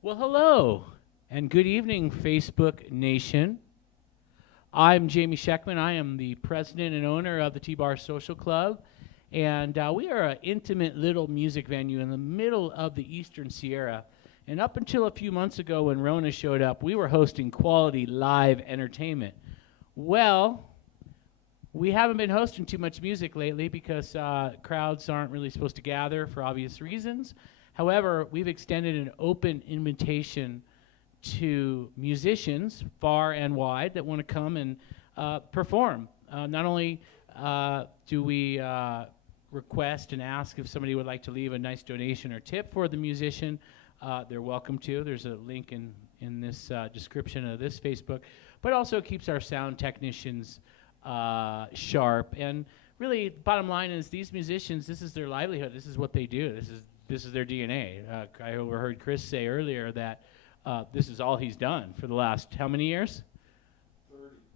Well, hello and good evening, Facebook Nation. I'm Jamie Scheckman. I am the president and owner of the T-Bar Social Club, and we are an intimate little music venue in the middle of the Eastern Sierra. And up until a few months ago when Rona showed up, we were hosting quality live entertainment. Well, we haven't been hosting too much music lately because crowds aren't really supposed to gather for obvious reasons. However, we've extended an open invitation to musicians far and wide that want to come and perform. Not only do we request and ask if somebody would like to leave a nice donation or tip for the musician, they're welcome to. There's a link in this description of this Facebook, but also keeps our sound technicians sharp. And really, bottom line is these musicians, this is their livelihood. This is what they do. This is their DNA. I overheard Chris say earlier that this is all he's done for the last how many years?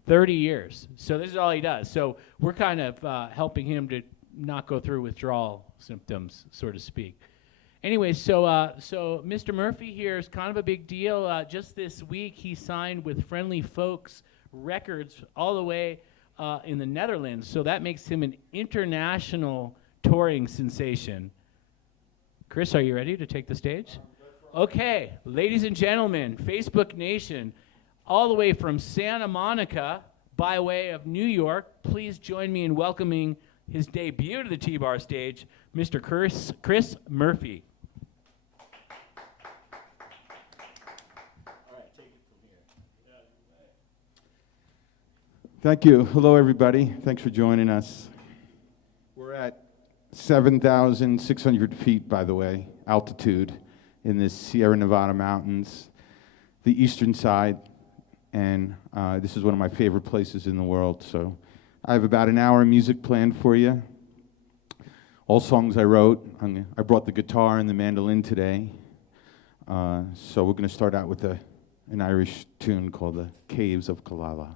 30 year So this is all he does. So we're kind of helping him to not go through withdrawal symptoms, so to speak. Anyway, so Mr. Murphy here is kind of a big deal. Just this week, he signed with Friendly Folks Records all the way in the Netherlands. So that makes him an international touring sensation. Chris, are you ready to take the stage? Okay, ladies and gentlemen, Facebook Nation, all the way from Santa Monica by way of New York, please join me in welcoming his debut to the T-Bar stage, Mr. Chris Murphy. All right, take it from here. Thank you. Hello, everybody. Thanks for joining us. We're at 7,600 feet, by the way, altitude in the Sierra Nevada mountains, the eastern side, and this is one of my favorite places in the world. So I have about an hour of music planned for you. All songs I wrote. I brought the guitar and the mandolin today. So we're going to start out with an Irish tune called the Caves of Kilala.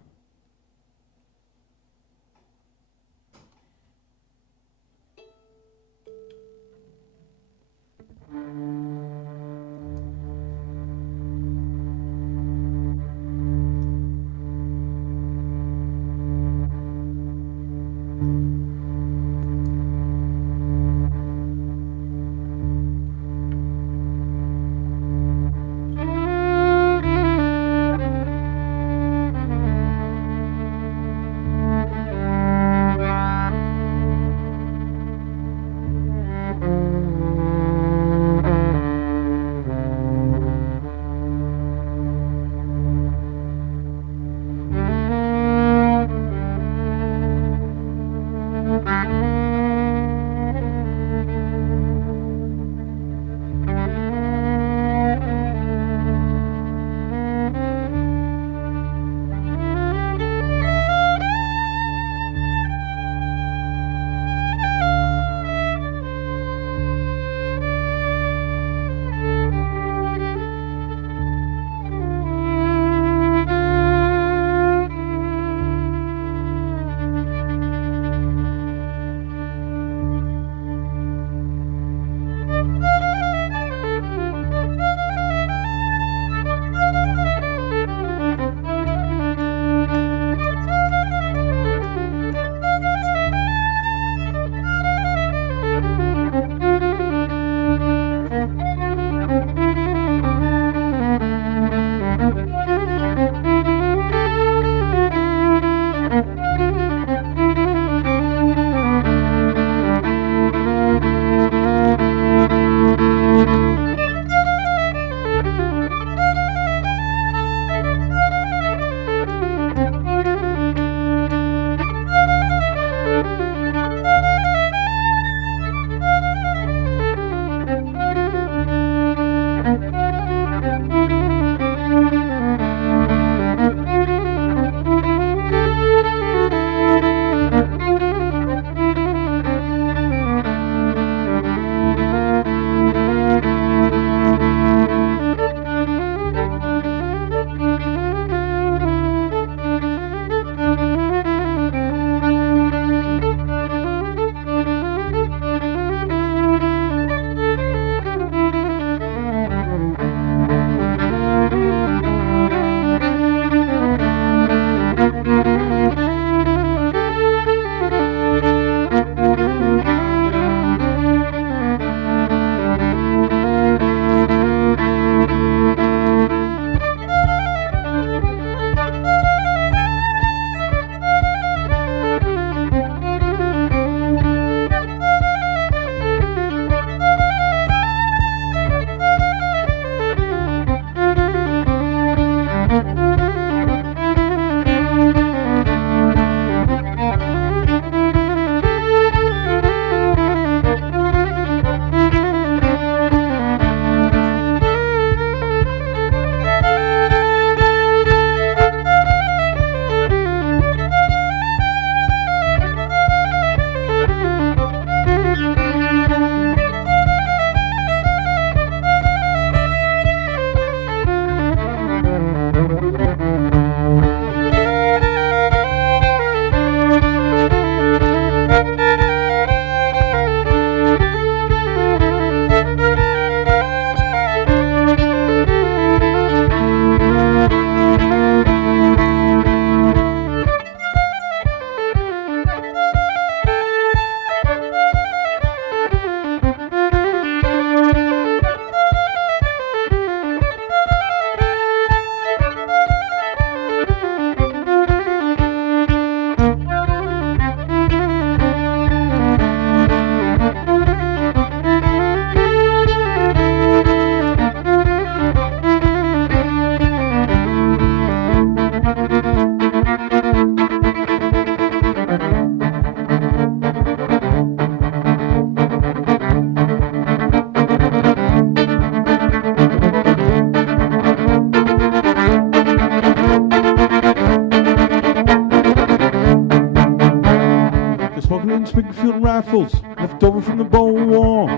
Springfield rifles left over from the Boer War,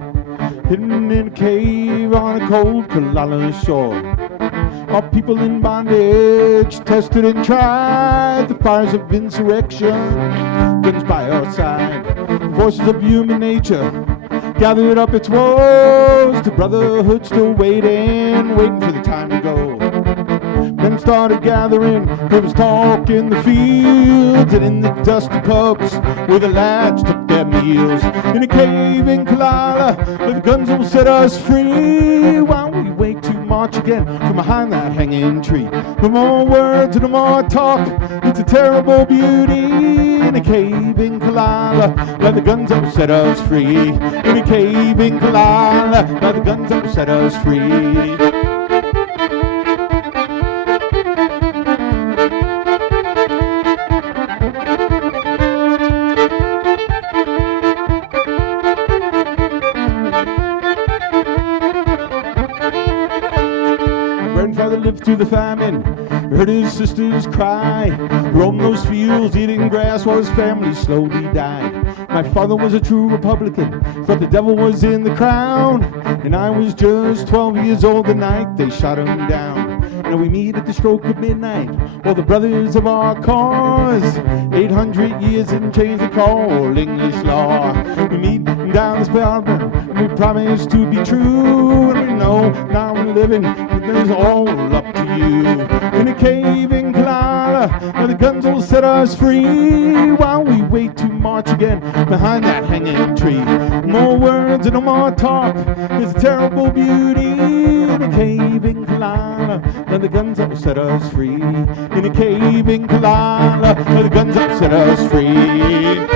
hidden in a cave on a cold Kilala shore. Our people in bondage tested and tried the fires of insurrection, guns by our side. The forces of human nature gathered up its woes to brotherhood still waiting for the time to go. Men started gathering, there was talk in the fields and in the dusty pubs where the lads took their meals. In a cave in Kilala, where the guns will set us free, while we wait to march again from behind that hanging tree. No more words and no more talk, it's a terrible beauty. In a cave in Kilala, where the guns will set us free. In a cave in Kilala, where the guns will set us free. Lived through the famine, heard his sisters cry, roamed those fields eating grass while his family slowly died. My father was a true Republican, thought the devil was in the crown, and I was just 12 years old the night they shot him down. Now we meet at the stroke of midnight, all the brothers of our cause, 800 years and change they call English law. We meet down this mountain, and we promise to be true, and we know now we're living, but there's all up to you. In a cave in Kilala, where the guns will set us free, while we wait to march again behind that hanging tree. No more words and no more talk, there's a terrible beauty. In a cave in Kilala, where the guns will set us free. In a cave in Kilala, where the guns will set us free.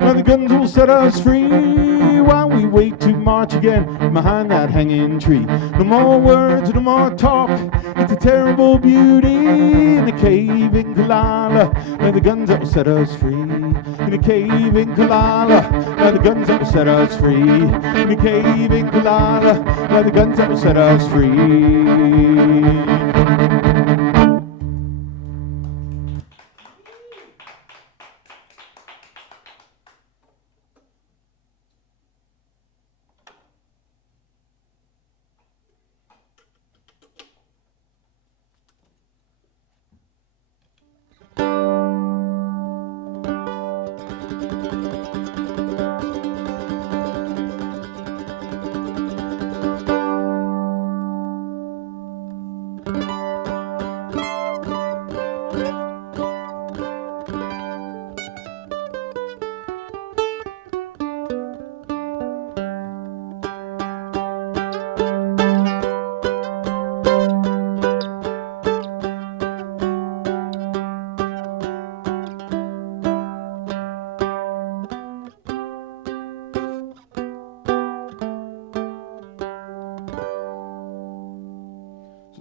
Now the guns will set us free, while we wait to march again behind that hanging tree. No more words, no more talk, it's a terrible beauty. In a cave in Kilala, where the guns will set us free. In a cave in Kilala, where the guns will set us free. In a cave in Kilala, where the guns will set us free.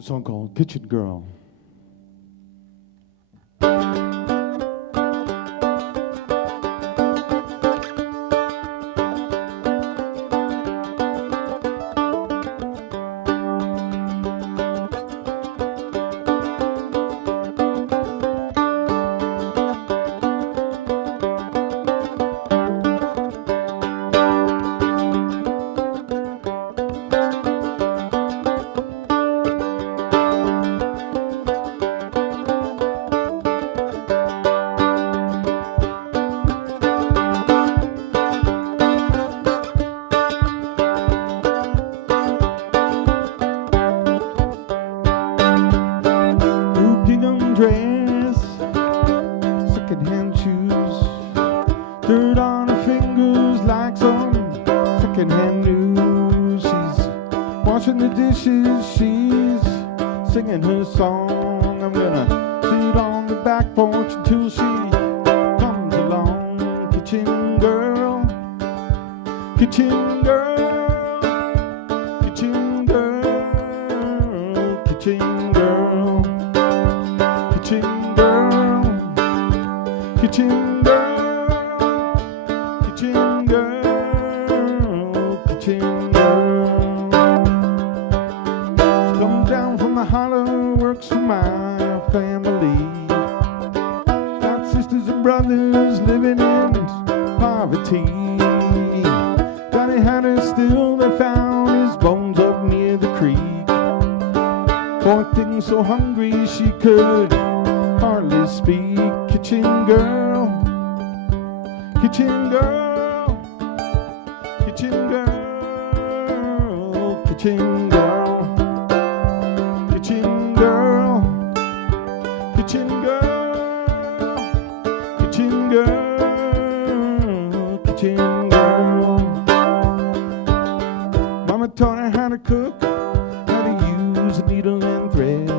A song called Kitchen Girl. kitchen girl, kitchen girl, kitchen girl. She comes down from the holler, works for my family. Got sisters and brothers living in poverty. Daddy had her still, they found his bones up near the creek. Poor thing so hungry she could hardly speak. Kitchen girl, kitchen girl, kitchen girl, kitchen girl, kitchen girl, kitchen girl, kitchen girl, kitchen girl. Mama taught her how to cook, how to use a needle and thread.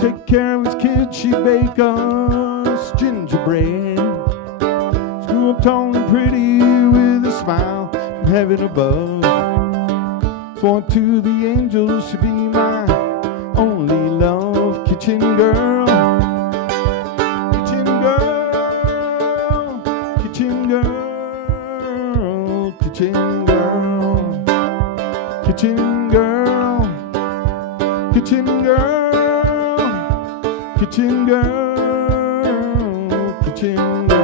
Take care of his kids, she'd bake us gingerbread. Grew up tall and pretty with a smile from heaven above. Swore to the angels she'd be my only love. Kitchen girl, kitchen girl, kitchen girl, kitchen girl, kitchen girl, kitchen girl, kitchen girl, kitchen girl.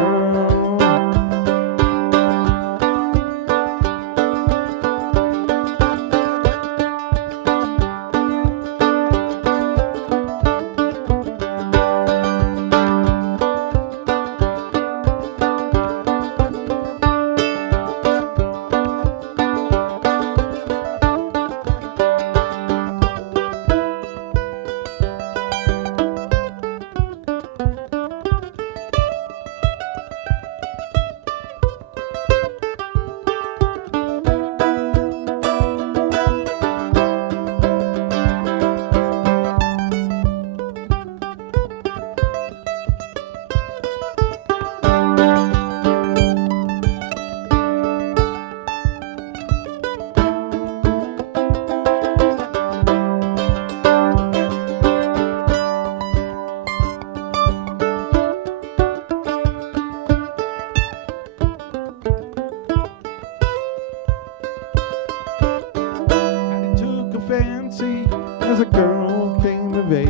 Fancy as a girl came of age,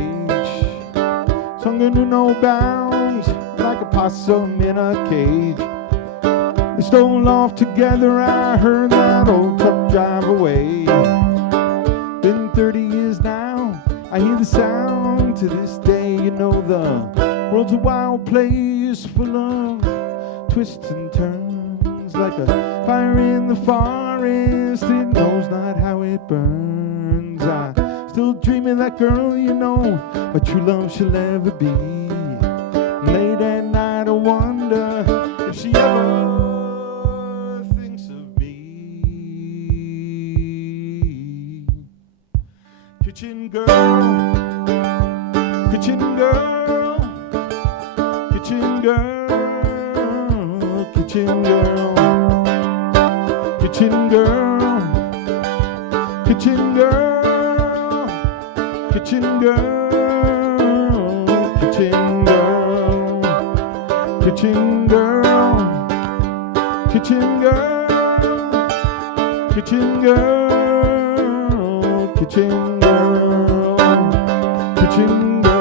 song knew no bounds like a possum in a cage. They stole off together, I heard that old truck drive away. Been 30 years now, I hear the sound to this day. You know the world's a wild place full of twists and turns, like a fire in the forest, it knows not how it burns. I still dream of that girl, you know, my true love she'll ever be. Late at night I wonder if she ever thinks of me. Kitchen girl, kitchen girl, kitchen girl, kitchen girl, kitchen girl, kitchen girl, kitchen girl, kitchen girl, kitchen girl, kitchen girl, kitchen girl, kitchen girl, kitchen girl.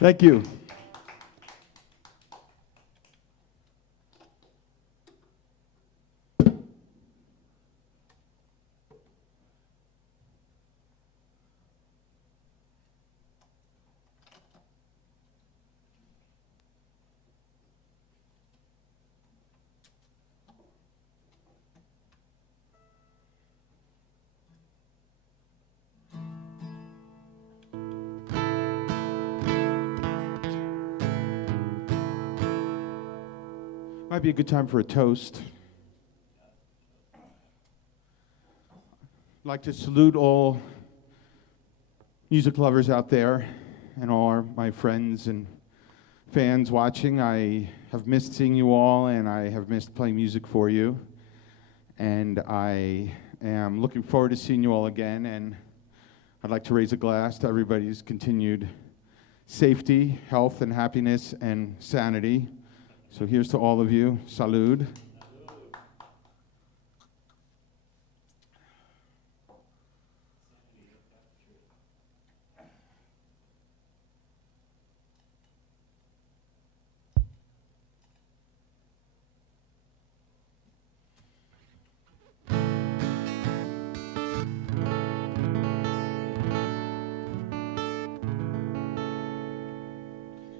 Thank you. Might be a good time for a toast. I'd like to salute all music lovers out there and all my friends and fans watching. I have missed seeing you all, and I have missed playing music for you. And I am looking forward to seeing you all again, and I'd like to raise a glass to everybody's continued safety, health, and happiness, and sanity. So here's to all of you. Salud.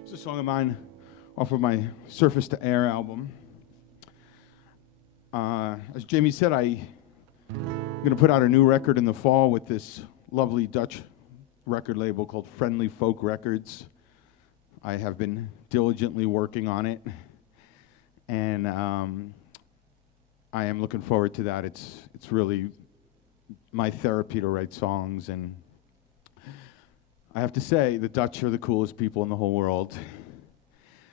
It's a song of mine off of my Surface to Air album. As Jamie said, I'm going to put out a new record in the fall with this lovely Dutch record label called Friendly Folk Records. I have been diligently working on it, and I am looking forward to that. It's really my therapy to write songs, and I have to say, the Dutch are the coolest people in the whole world.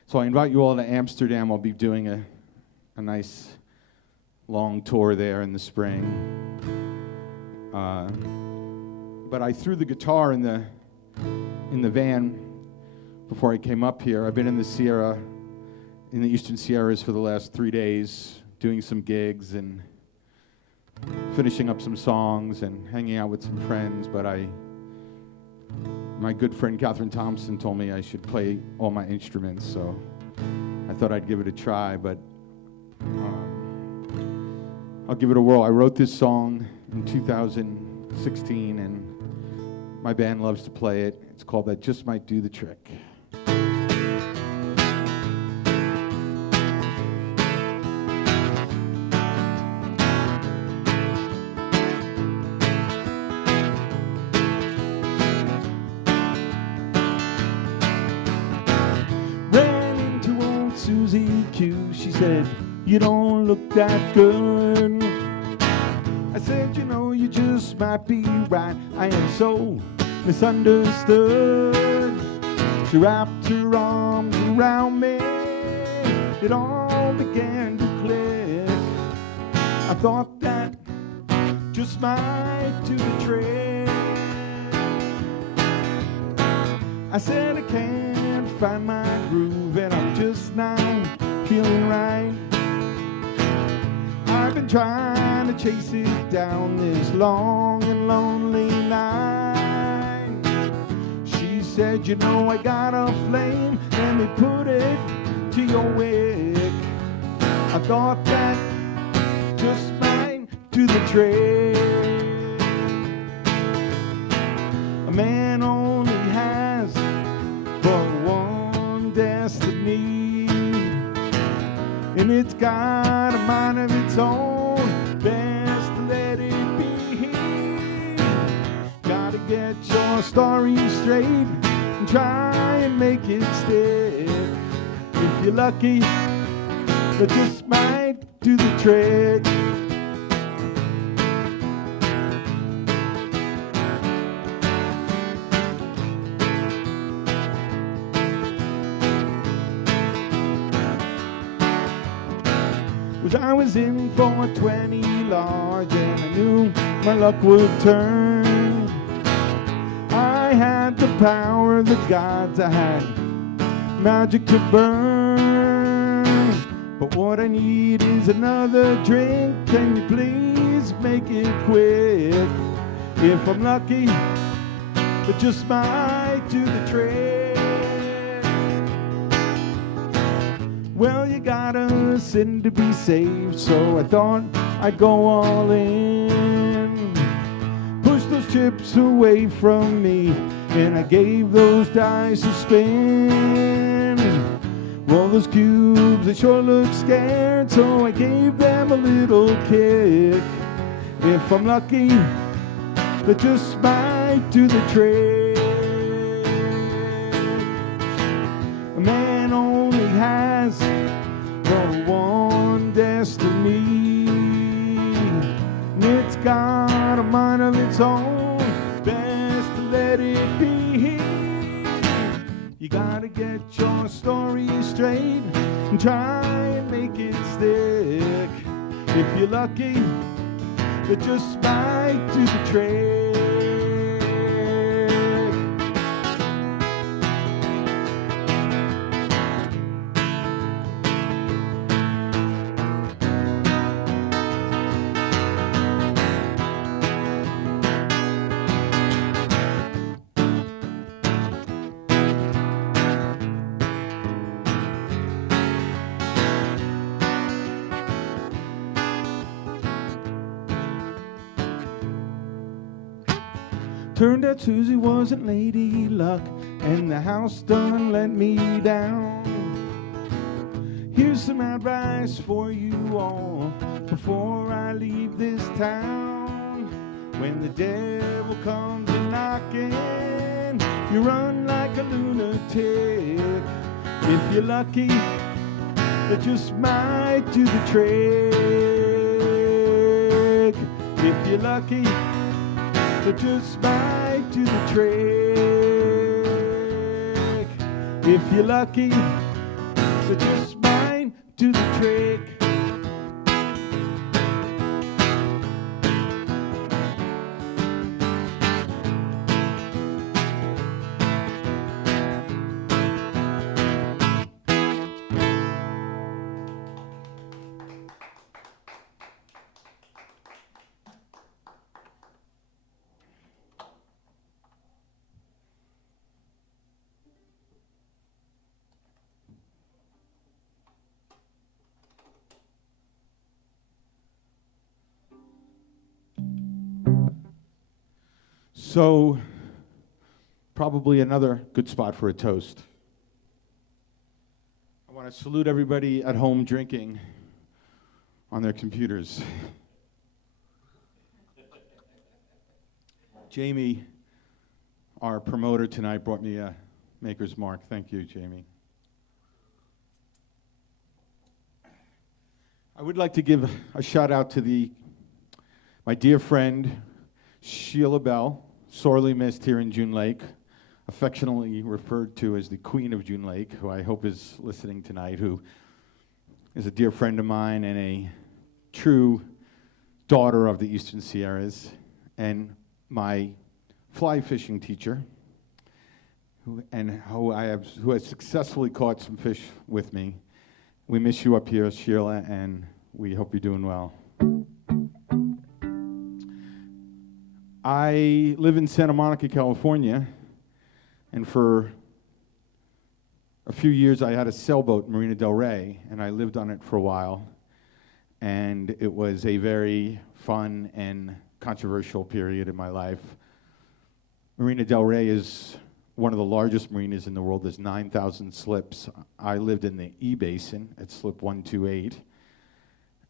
So I invite you all to Amsterdam. I'll be doing a nice long tour there in the spring. But I threw the guitar in the van before I came up here. I've been in the Eastern Sierras for the last 3 days, doing some gigs and finishing up some songs and hanging out with some friends. But my good friend Catherine Thompson told me I should play all my instruments, so I thought I'd give it a try, but I'll give it a whirl. I wrote this song in 2016, and my band loves to play it. It's called That Just Might Do the Trick. She said, "You don't look that good." I said, "You know, you just might be right. I am so misunderstood." She wrapped her arms around me. It all began to click. I thought that just might do the trick. I said, "I can't find my groove, and I'm just not feeling right. I've been trying to chase it down this long and lonely night." She said, "You know, I got a flame, let me put it to your wick." I thought that just might do the trick. A man only has but one destiny, and it's got a mind of its own. Best to let it be. Gotta get your story straight and try and make it stick. If you're lucky, that just might do the trick. I was in for 20 large, and I knew my luck would turn. I had the power of the gods, I had magic to burn. But what I need is another drink. Can you please make it quick? If I'm lucky, but just might do the trick. Well, you gotta sin to be saved, so I thought I'd go all in. Push those chips away from me, and I gave those dice a spin. Roll those cubes, they sure look scared, so I gave them a little kick. If I'm lucky, that just might do the trick. A man only has the one got a mind of its own. Best to let it be. You gotta get your story straight and try and make it stick. If you're lucky, that just might do the trick. Turned out Susie wasn't Lady Luck, and the house done let me down. Here's some advice for you all before I leave this town. When the devil comes a knocking, you run like a lunatic. If you're lucky, that just might do the trick. If you're lucky, that just might do the trick. If you're lucky, that just might do the trick. So, probably another good spot for a toast. I want to salute everybody at home drinking on their computers. Jamie, our promoter tonight, brought me a Maker's Mark. Thank you, Jamie. I would like to give a shout out to my dear friend, Sheila Bell, sorely missed here in June Lake, affectionately referred to as the Queen of June Lake, who I hope is listening tonight, who is a dear friend of mine and a true daughter of the Eastern Sierras, and my fly fishing teacher, who has successfully caught some fish with me. We miss you up here, Sheila, and we hope you're doing well. I live in Santa Monica, California, and for a few years I had a sailboat in Marina del Rey, and I lived on it for a while, and it was a very fun and controversial period in my life. Marina del Rey is one of the largest marinas in the world. There's 9,000 slips. I lived in the E Basin at slip 128,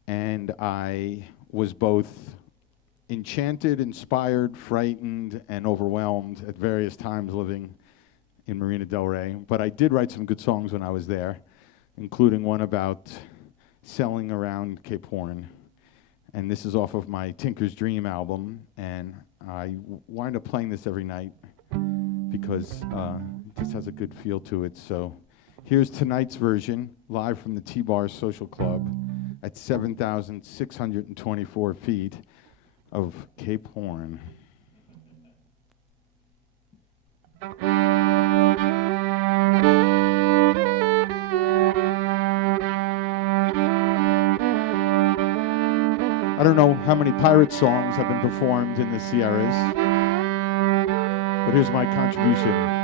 and I was both enchanted, inspired, frightened, and overwhelmed at various times living in Marina del Rey. But I did write some good songs when I was there, including one about sailing around Cape Horn. And this is off of my Tinker's Dream album, and I wind up playing this every night because it just has a good feel to it. So here's tonight's version, live from the T-Bar Social Club at 7,624 feet of Cape Horn. I don't know how many pirate songs have been performed in the Sierras, but here's my contribution.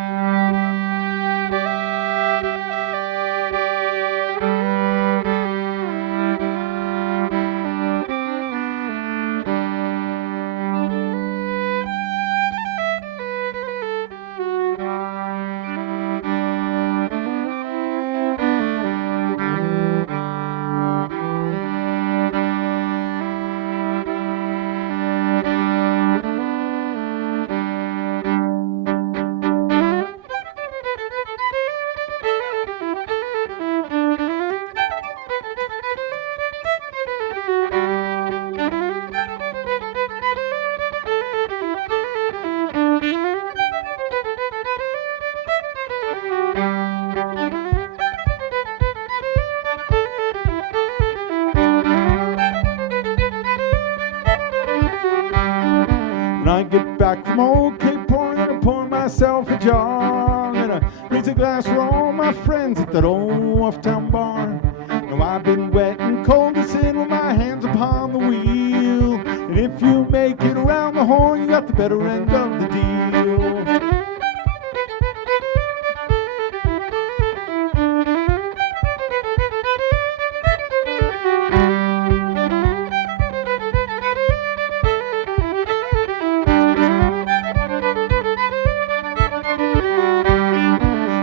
pouring myself a jog, and I raise a glass for all my friends at that old off-town bar. Now I've been wet and cold to sin with my hands upon the wheel, and if you make it around the horn, you got the better end of the deal.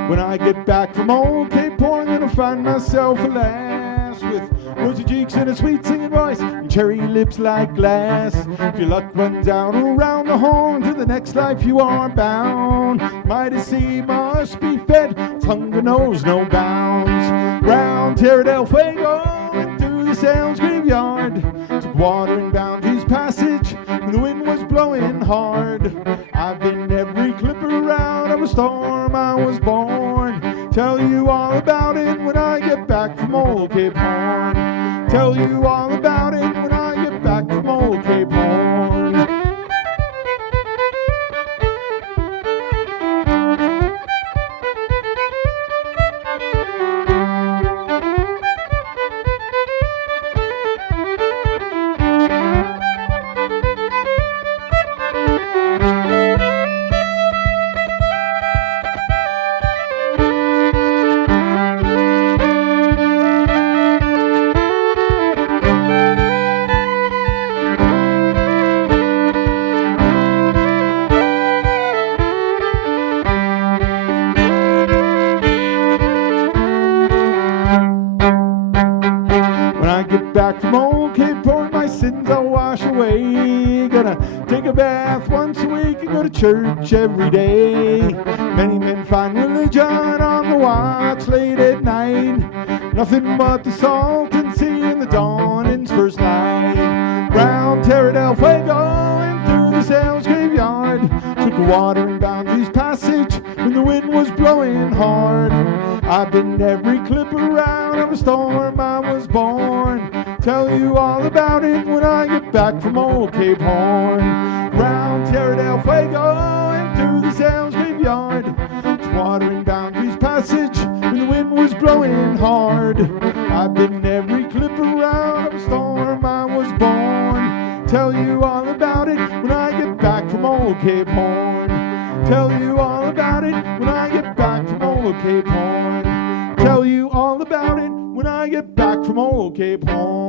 When I get back from old Cape Horn, I'm gonna find myself a lass with rosy cheeks and a sweet singing voice and cherry lips like glass. If your luck runs out around the horn, to the next life you are bound. Mighty sea must be fed, its hunger knows no bounds. Round Tierra del Fuego and through the Sounds graveyard, took water and boundaries passage when the wind was blowing hard. I've been every clipper around of a storm I was born. Tell you all about it when I get back from old Cape Horn. Tell you all about it when I get back from old Cape Horn. Back from old Cape Horn, my sins I'll wash away. Gonna take a bath once a week and go to church every day. Many men find religion on the watch late at night. Nothing but the salton sea and the dawning's first light. Round Tierra del Fuego and through the Sounds graveyard, took water and boundaries passage when the wind was blowing hard. I've been every clip around of a storm I was born. Tell you all about it when I get back from old Cape Horn. Round Tierra del Fuego and through the Sounds graveyard, water and boundaries passage when the wind was blowing hard. I've been every clip around of a storm I was born. Tell you all about it when I get back from old Cape Horn. Tell you all about it when I get back from old Cape Horn. Tell you all about it when I get back from old Cape Horn.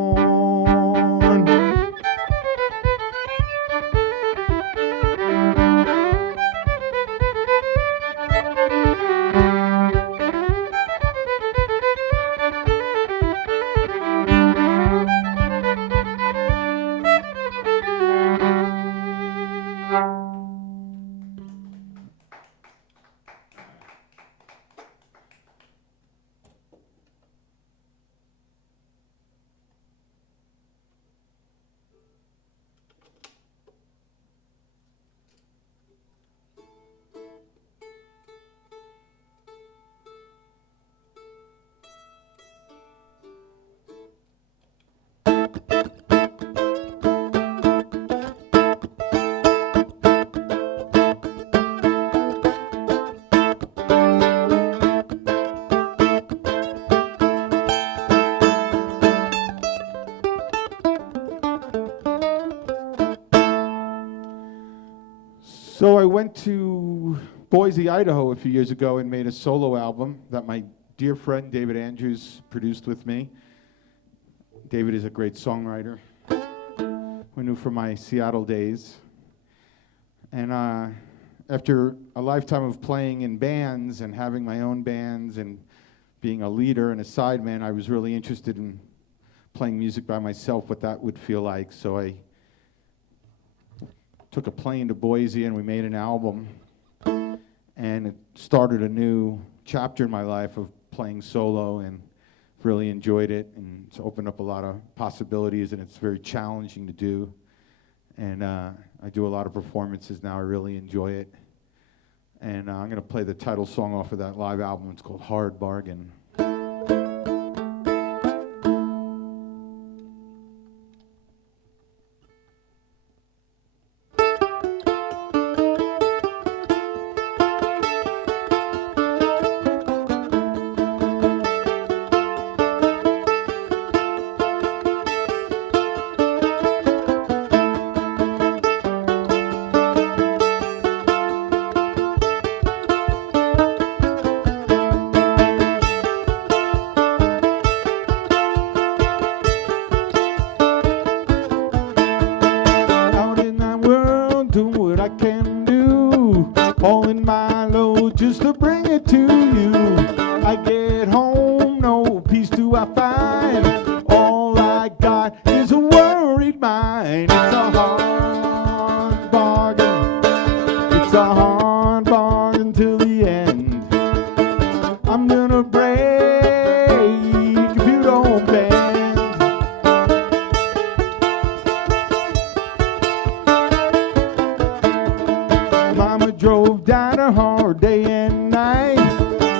So I went to Boise, Idaho a few years ago and made a solo album that my dear friend David Andrews produced with me. David is a great songwriter. We knew from my Seattle days. And after a lifetime of playing in bands and having my own bands and being a leader and a sideman, I was really interested in playing music by myself, what that would feel like. So I took a plane to Boise and we made an album, and it started a new chapter in my life of playing solo, and really enjoyed it, and it's opened up a lot of possibilities, and it's very challenging to do. And I do a lot of performances now. I really enjoy it. And I'm going to play the title song off of that live album. It's called Hard Bargain. hauling my load just to bring it to you. I get home, no peace do I find. All I got is a worried mind. It's a hard bargain. It's a hard bargain till the end. I'm gonna break if you don't bend. Mama drove down a hard day and night.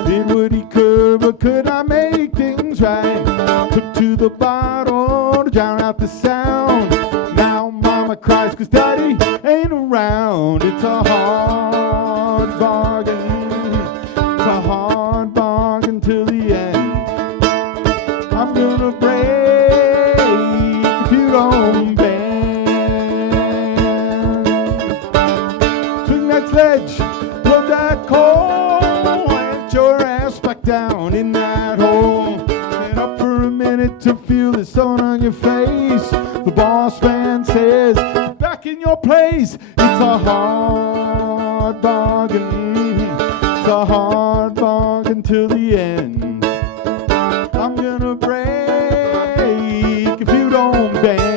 Did what he could, but could I make things right? Took to the bottle to drown out the sound. Now mama cries 'cause daddy ain't around. It's a hard bargain. It's a hard bargain till the end. I'm gonna break if you don't bend. Swing that sledge, load that coal, and your ass back down in that hole. Stand up for a minute to feel the sun on your face. The boss man says, back in your place. It's a hard bargain. It's a hard bargain till the end. I'm gonna break if you don't bend.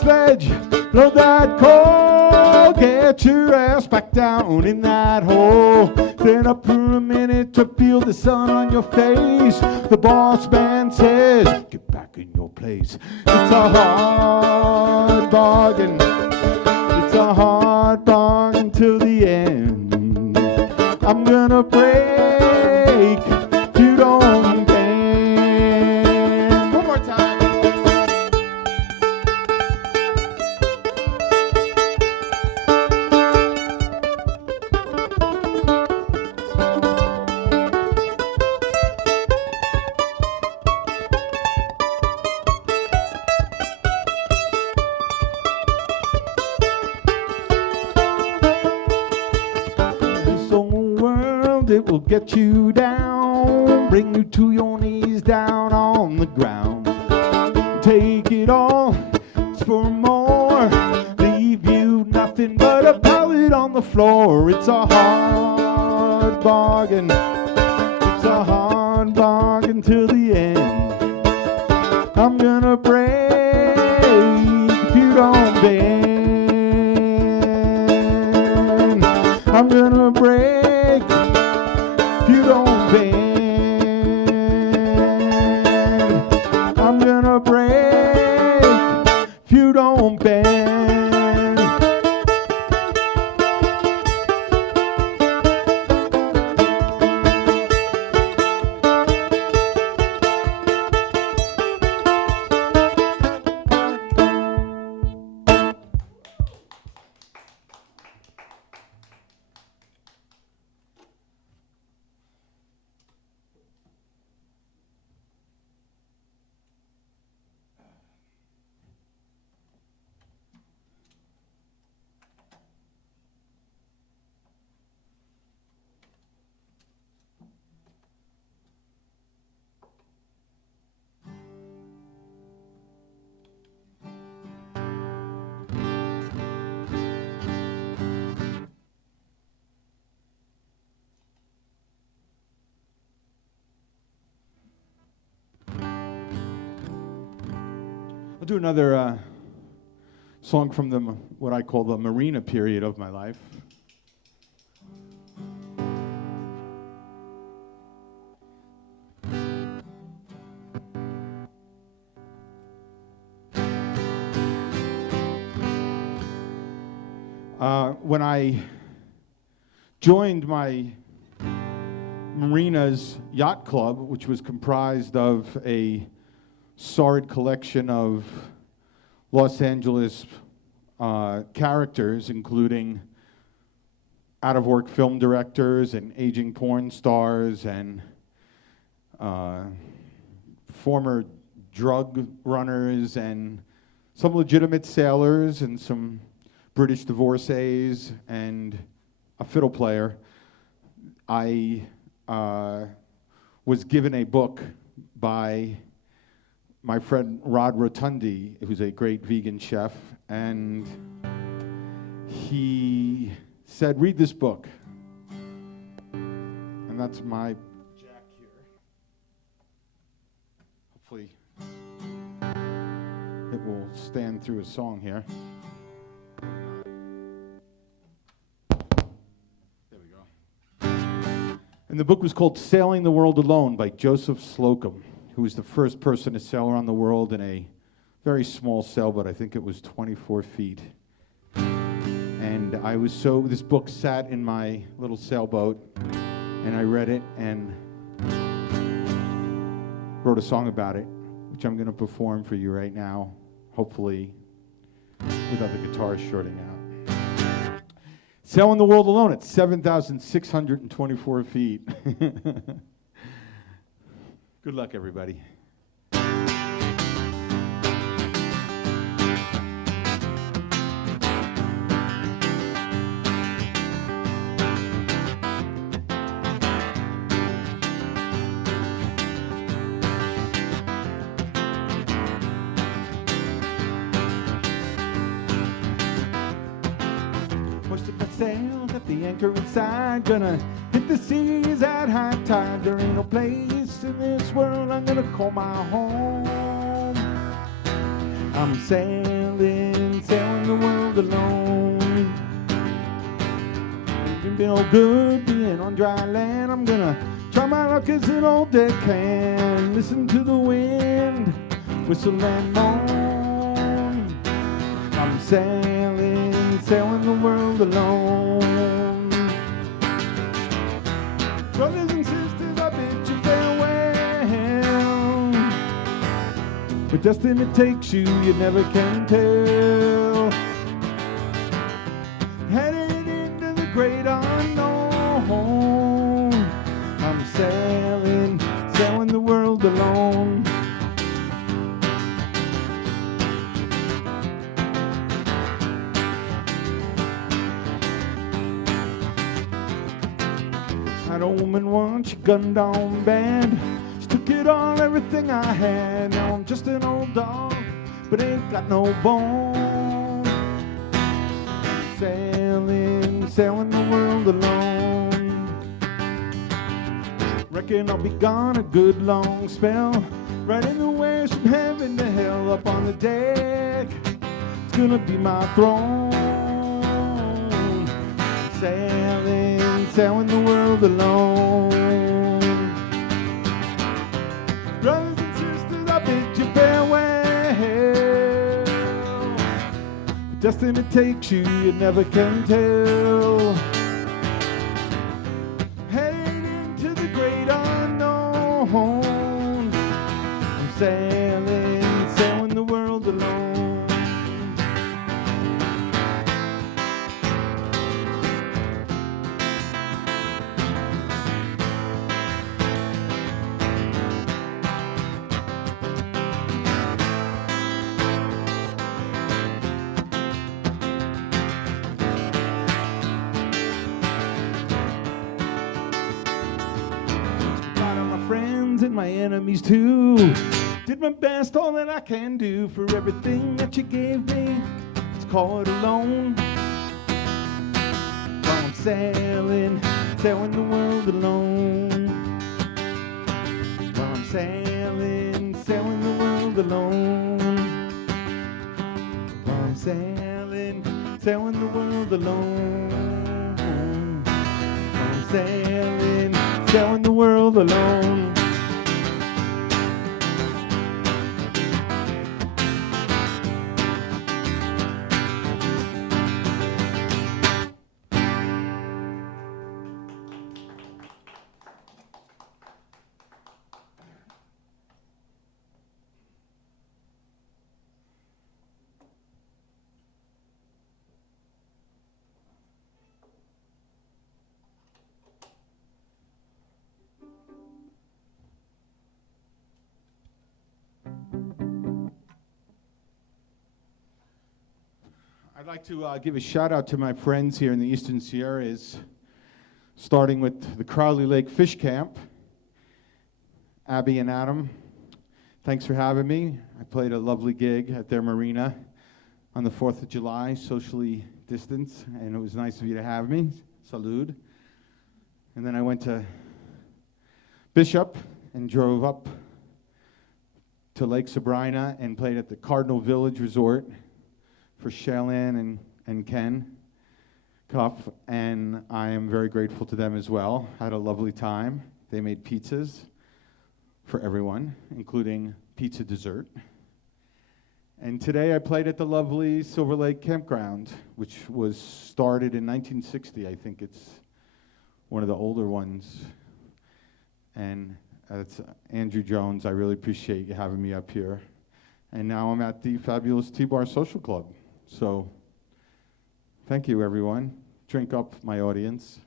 Sledge, load that coal, get your ass back down in that hole. Stand up for a minute to feel the sun on your face. The boss man says, get back in your place. It's a hard bargain. It's a hard bargain till the end. I'm gonna break if you don't bend. One more time. It will get you down, bring you to your knees down on the ground. Take it all, it's for more, leave you nothing but a pallet on the floor. It's a hard bargain, it's a hard bargain till the end. I'm gonna break if you don't bend. I'm gonna break if you don't bend. I'm gonna break if you don't bend. I'll do another song from the what I call the marina period of my life. When I joined my marina's yacht club, which was comprised of a sordid collection of Los Angeles characters, including out-of-work film directors and aging porn stars and former drug runners and some legitimate sailors and some British divorcees and a fiddle player, I was given a book by my friend Rod Rotundi, who's a great vegan chef, and he said, read this book. And that's my jack here. Hopefully it will stand through a song here. There we go. And the book was called Sailing the World Alone by Joseph Slocum, who was the first person to sail around the world in a very small sailboat. I think it was 24 feet. And this book sat in my little sailboat, and I read it and wrote a song about it, which I'm going to perform for you right now, hopefully without the guitar shorting out. Sailing the World Alone at 7,624 feet. Good luck, everybody. Sails at the anchor inside, gonna hit the seas at high tide. There ain't no place in this world I'm gonna call my home. I'm sailing the world alone. It can be no good being on dry land. I'm gonna try my luck as an old deckhand. Listen to the wind whistle and moan. I'm sailing the world alone. Brothers and sisters, I bid you farewell. But destiny takes you, you never can tell. Headed into the great unknown. I'm sailing the world alone. Had a woman once, she gunned down bad. She took it all, everything I had. Now I'm just an old dog, but ain't got no bone. Sailing the world alone. Reckon I'll be gone a good long spell, riding the waves from heaven to hell. Up on the deck, it's gonna be my throne. Sailing the world alone. Brothers and sisters, I bid you farewell. But destiny takes you, you never can tell. Heading into the great unknown. I'm sailing the world alone. And my enemies too. Did my best, all that I can do for everything that you gave me. Let's call it a loan. While I'm sailing the world alone. While I'm sailing the world alone. While I'm sailing the world alone. While I'm sailing the world alone. I'd like to give a shout out to my friends here in the Eastern Sierras, starting with the Crowley Lake Fish Camp. Abby and Adam, thanks for having me. I played a lovely gig at their marina on the 4th of July, socially distanced, and it was nice of you to have me. Salud. And then I went to Bishop and drove up to Lake Sabrina and played at the Cardinal Village Resort for Shaylin and Ken Cuff, and I am very grateful to them as well. Had a lovely time. They made pizzas for everyone, including pizza dessert. And today I played at the lovely Silver Lake Campground, which was started in 1960. I think it's one of the older ones. And it's Andrew Jones. I really appreciate you having me up here. And now I'm at the fabulous T-Bar Social Club. So thank you, everyone. Drink up, my audience.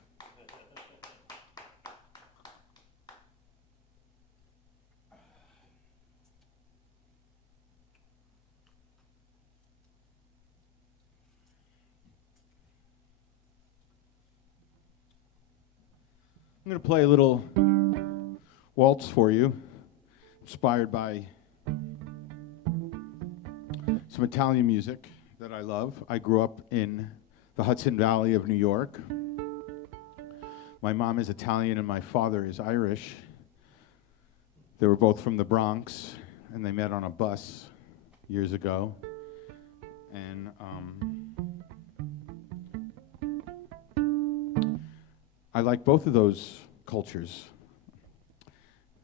I'm going to play a little waltz for you, inspired by some Italian music that I love. I grew up in the Hudson Valley of New York. My mom is Italian and my father is Irish. They were both from the Bronx, and they met on a bus years ago. And I like both of those cultures.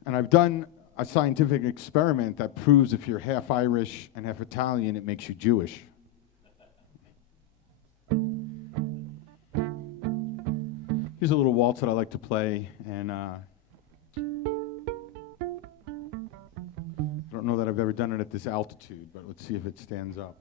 And I've done a scientific experiment that proves if you're half Irish and half Italian, it makes you Jewish. Here's a little waltz that I like to play, and I don't know that I've ever done it at this altitude, but let's see if it stands up.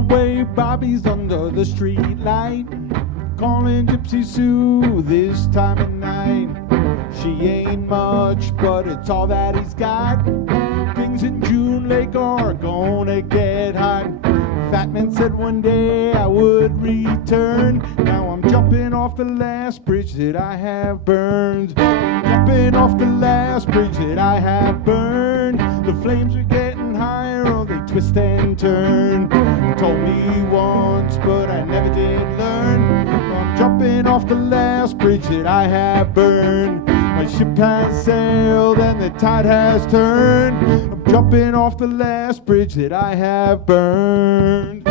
Broadway Bobby's under the street light, calling Gypsy Sue this time of night. She ain't much, but it's all that he's got. Things in June Lake are gonna get hot. Fat Man said one day I would return. Now I'm jumping off the last bridge that I have burned. Jumping off the last bridge that I have burned. The flames are getting higher, oh, they twist and turn. Told me once, but I never did learn. I'm jumping off the last bridge that I have burned. My ship has sailed and the tide has turned. I'm jumping off the last bridge that I have burned.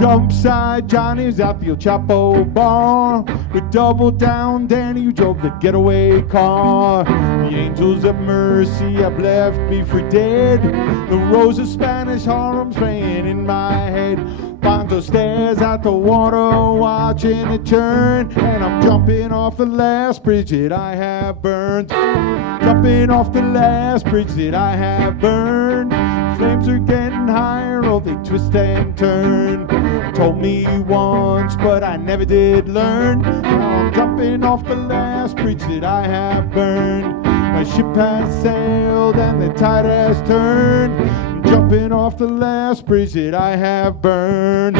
Jump side Johnny's at the El Chapo bar. With double down Danny who drove the getaway car. The angels of mercy have left me for dead. The rose of Spanish Harlem's playing in my head. Bonzo stares at the water watching it turn. And I'm jumping off the last bridge that I have burned. Jumping off the last bridge that I have burned. Flames are getting higher, oh they twist and turn. Told me once, but I never did learn. Now I'm jumping off the last bridge that I have burned. My ship has sailed and the tide has turned. I'm jumping off the last bridge that I have burned.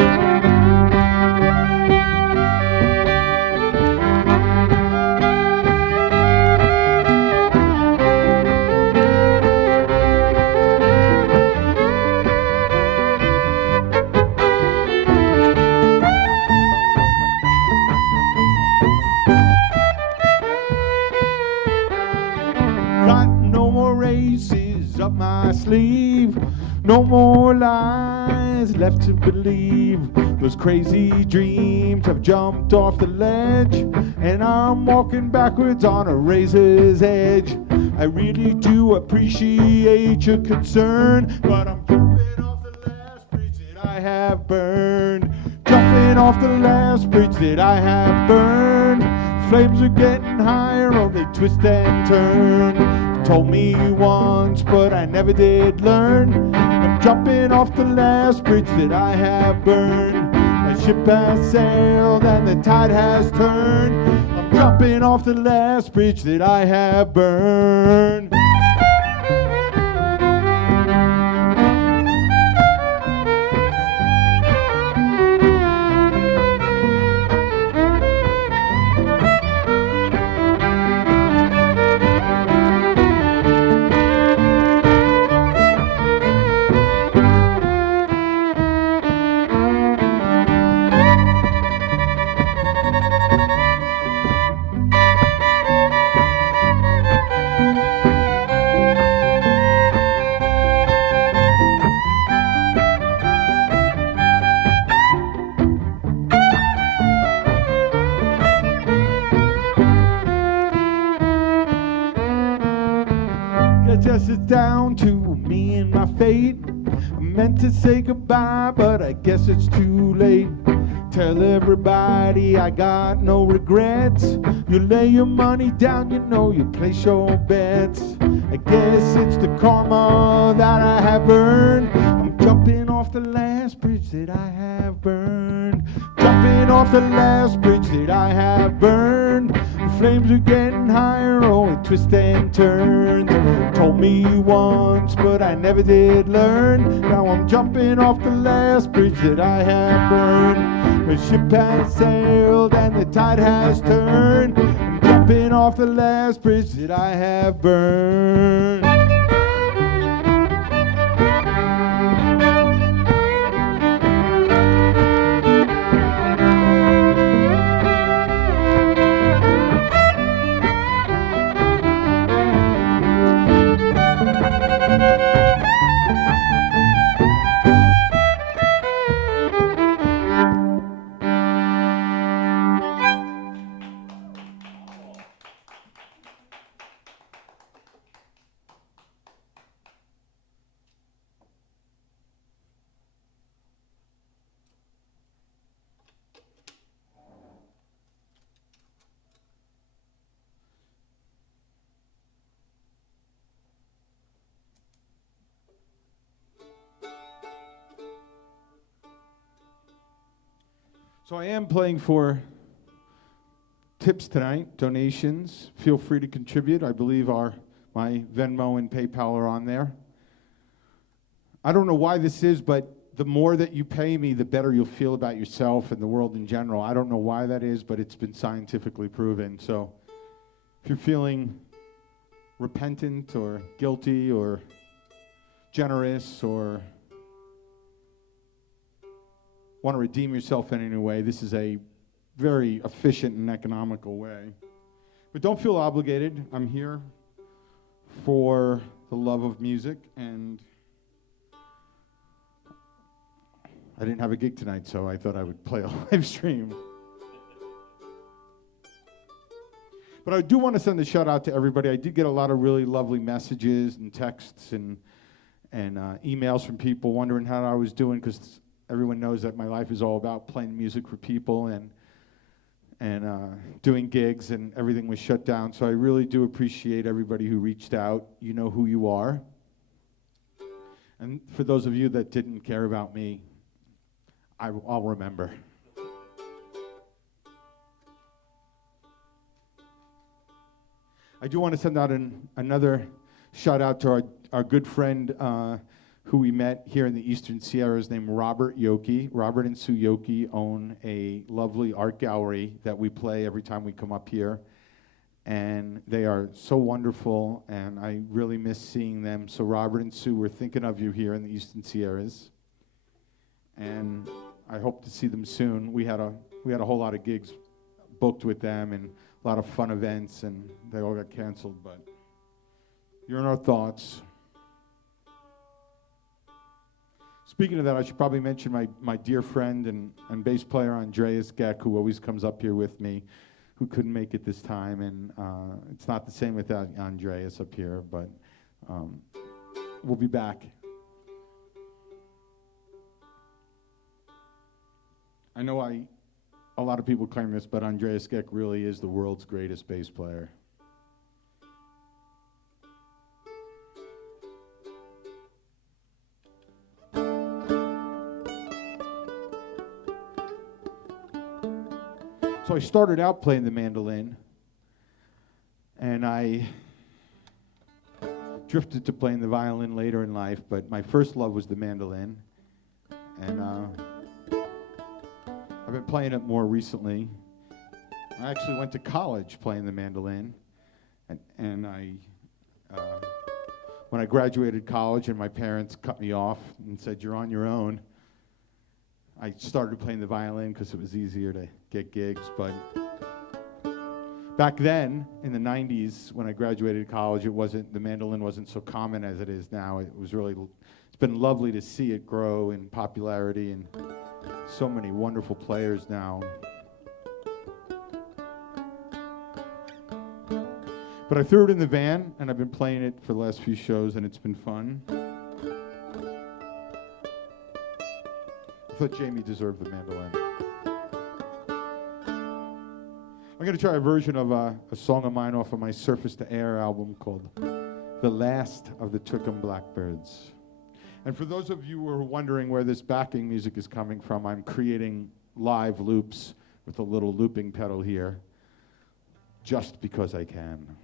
Up my sleeve, no more lies left to believe. Those crazy dreams have jumped off the ledge, and I'm walking backwards on a razor's edge. I really do appreciate your concern, but I'm jumping off the last bridge that I have burned. Jumping off the last bridge that I have burned. Flames are getting higher, oh they twist and turn. Told me once, but I never did learn. I'm jumping off the last bridge that I have burned. My ship has sailed and the tide has turned. I'm jumping off the last bridge that I have burned. Just it's down to me and my fate. I meant to say goodbye, but I guess it's too late. Tell everybody I got no regrets. You lay your money down, you know you place your bets. I guess it's the karma that I have earned. I'm jumping off the last bridge that I have burned. Jumping off the last bridge that I have burned. The flames are getting higher, oh it twists and turns. Told me once, but I never did learn. Now I'm jumping off the last bridge that I have burned. The ship has sailed and the tide has turned. I'm jumping off the last bridge that I have burned. So I am playing for tips tonight, donations. Feel free to contribute. I believe my Venmo and PayPal are on there. I don't know why this is, but the more that you pay me, the better you'll feel about yourself and the world in general. I don't know why that is, but it's been scientifically proven. So if you're feeling repentant or guilty or generous or want to redeem yourself in any way, this is a very efficient and economical way. But don't feel obligated. I'm here for the love of music, and I didn't have a gig tonight, so I thought I would play a live stream. But I do want to send a shout out to everybody. I did get a lot of really lovely messages and texts and emails from people wondering how I was doing, because everyone knows that my life is all about playing music for people and doing gigs, and everything was shut down. So I really do appreciate everybody who reached out. You know who you are. And for those of you that didn't care about me, I'll remember. I do want to send out another shout out to our good friend who we met here in the Eastern Sierras, named Robert Yoki. Robert and Sue Yoki own a lovely art gallery that we play every time we come up here. And they are so wonderful, and I really miss seeing them. So Robert and Sue, we're thinking of you here in the Eastern Sierras. And I hope to see them soon. We had a whole lot of gigs booked with them and a lot of fun events, and they all got canceled, but you're in our thoughts. Speaking of that, I should probably mention my dear friend and bass player Andreas Geck, who always comes up here with me, who couldn't make it this time, and it's not the same without Andreas up here, but we'll be back. I know a lot of people claim this, but Andreas Geck really is the world's greatest bass player. So I started out playing the mandolin, and I drifted to playing the violin later in life, but my first love was the mandolin, and I've been playing it more recently. I actually went to college playing the mandolin, and when I graduated college and my parents cut me off and said, "You're on your own," I started playing the violin because it was easier to get gigs. But back then, in the 90s, when I graduated college, the mandolin wasn't so common as it is now. It's been lovely to see it grow in popularity, and so many wonderful players now. But I threw it in the van, and I've been playing it for the last few shows, and it's been fun. I thought Jamie deserved the mandolin. I'm going to try a version of a song of mine off of my Surface to Air album called The Last of the Twickham Blackbirds. And for those of you who are wondering where this backing music is coming from, I'm creating live loops with a little looping pedal here, just because I can.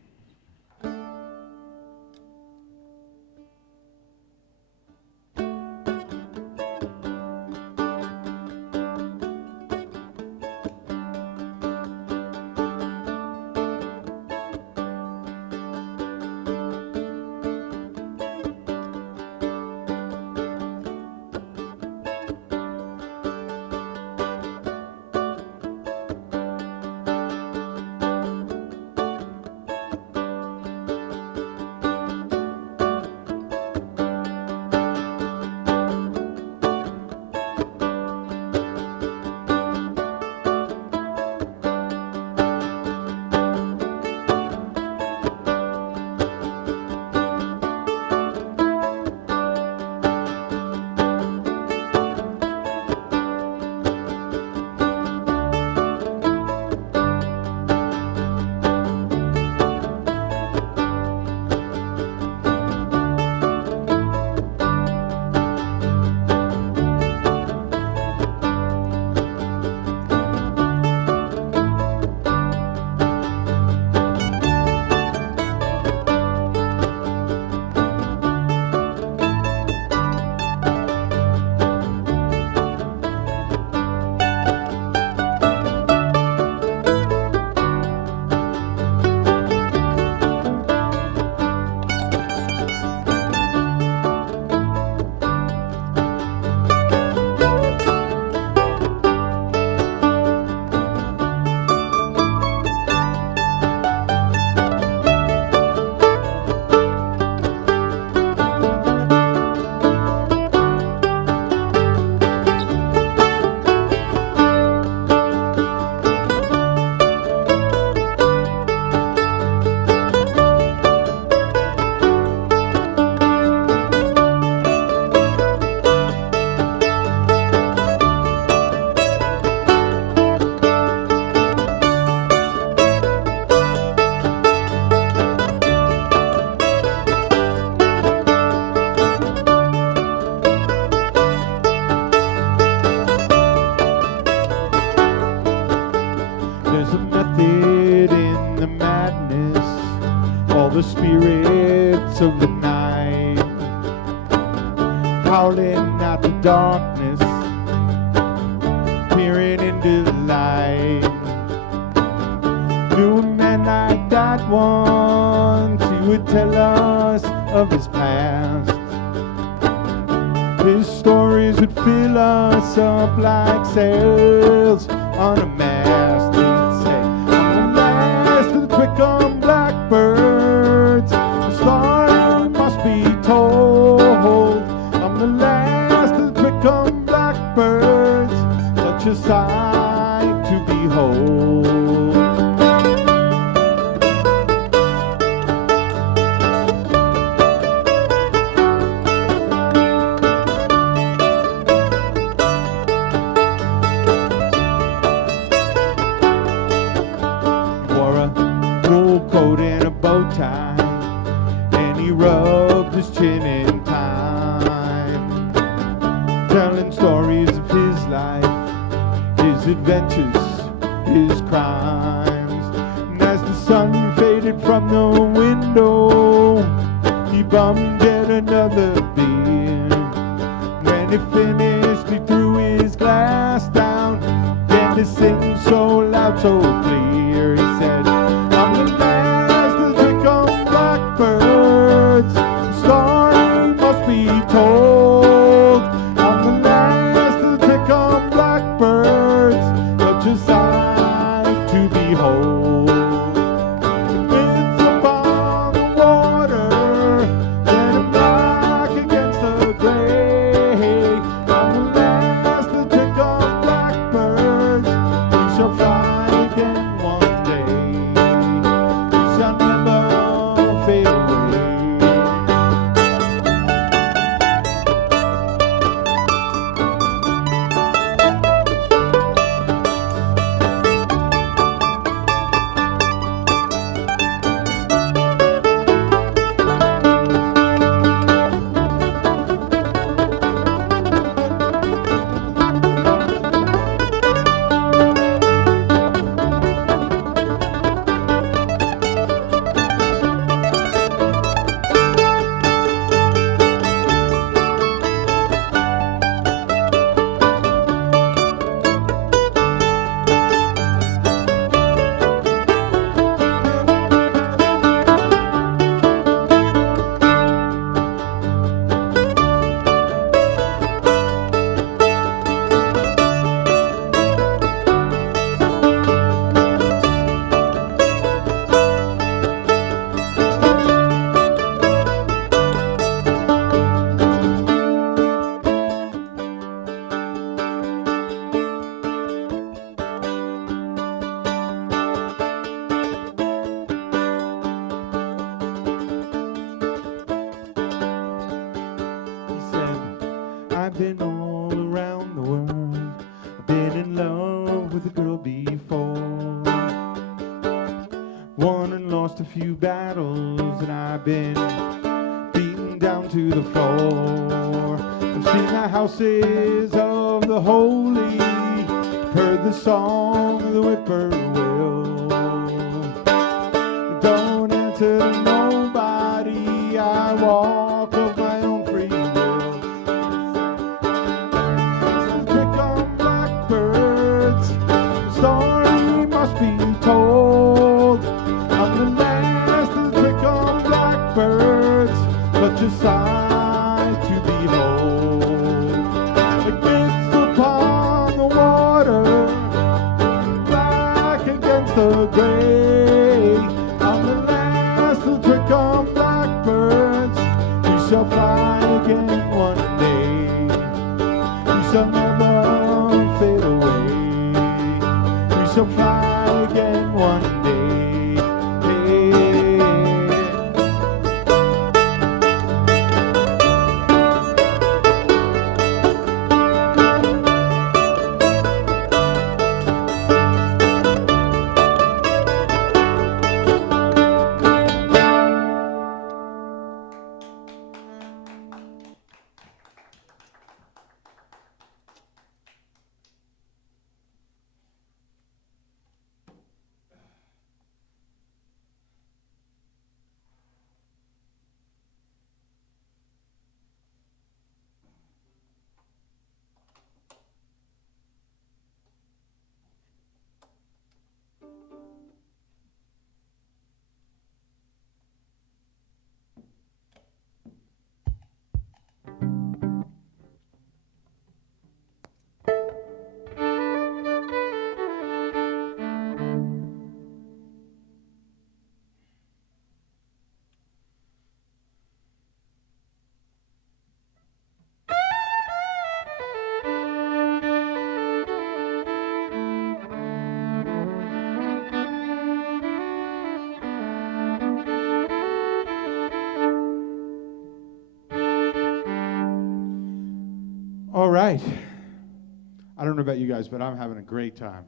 spirits of the night, howling at the darkness, peering into the light. Knew a man like that once, he would tell us of his past. His stories would fill us up like sails on a mast. He'd say, I'm the last of the Twickham blackbirds, the story must be told. I'm the last of the Twickham blackbirds, such a sight to behold. Coat and a bow tie, and he rubbed his chin in time, telling stories of his life, his adventures, his crimes. And as the sun faded from the window, he bummed yet another beer. When he finished, he threw his glass down, began to sing so loud, so clear. He said, I'm the last of the Twickham blackbirds, the story must be told. I'm the last of the Twickham blackbirds, such a sight to behold. It bids upon the water, then I'm back against the gray. I'm the last of the Twickham blackbirds, we shall fly again one day. Shall never fade away. I've been all around the world. I've been in love with a girl before. Won and lost a few battles, and I've been beaten down to the floor. I've seen the houses of the holy, heard the song of the whippoorwill. Don't answer to nobody, I walk of my own free will. Story must be told. I'm the last of the Twickham blackbirds, such a sight to behold. It beats upon the water, back against the gray. I'm the last of the Twickham blackbirds, we shall fly again one day. We shall never fade away. We shall fly again one day. right. I don't know about you guys, but I'm having a great time.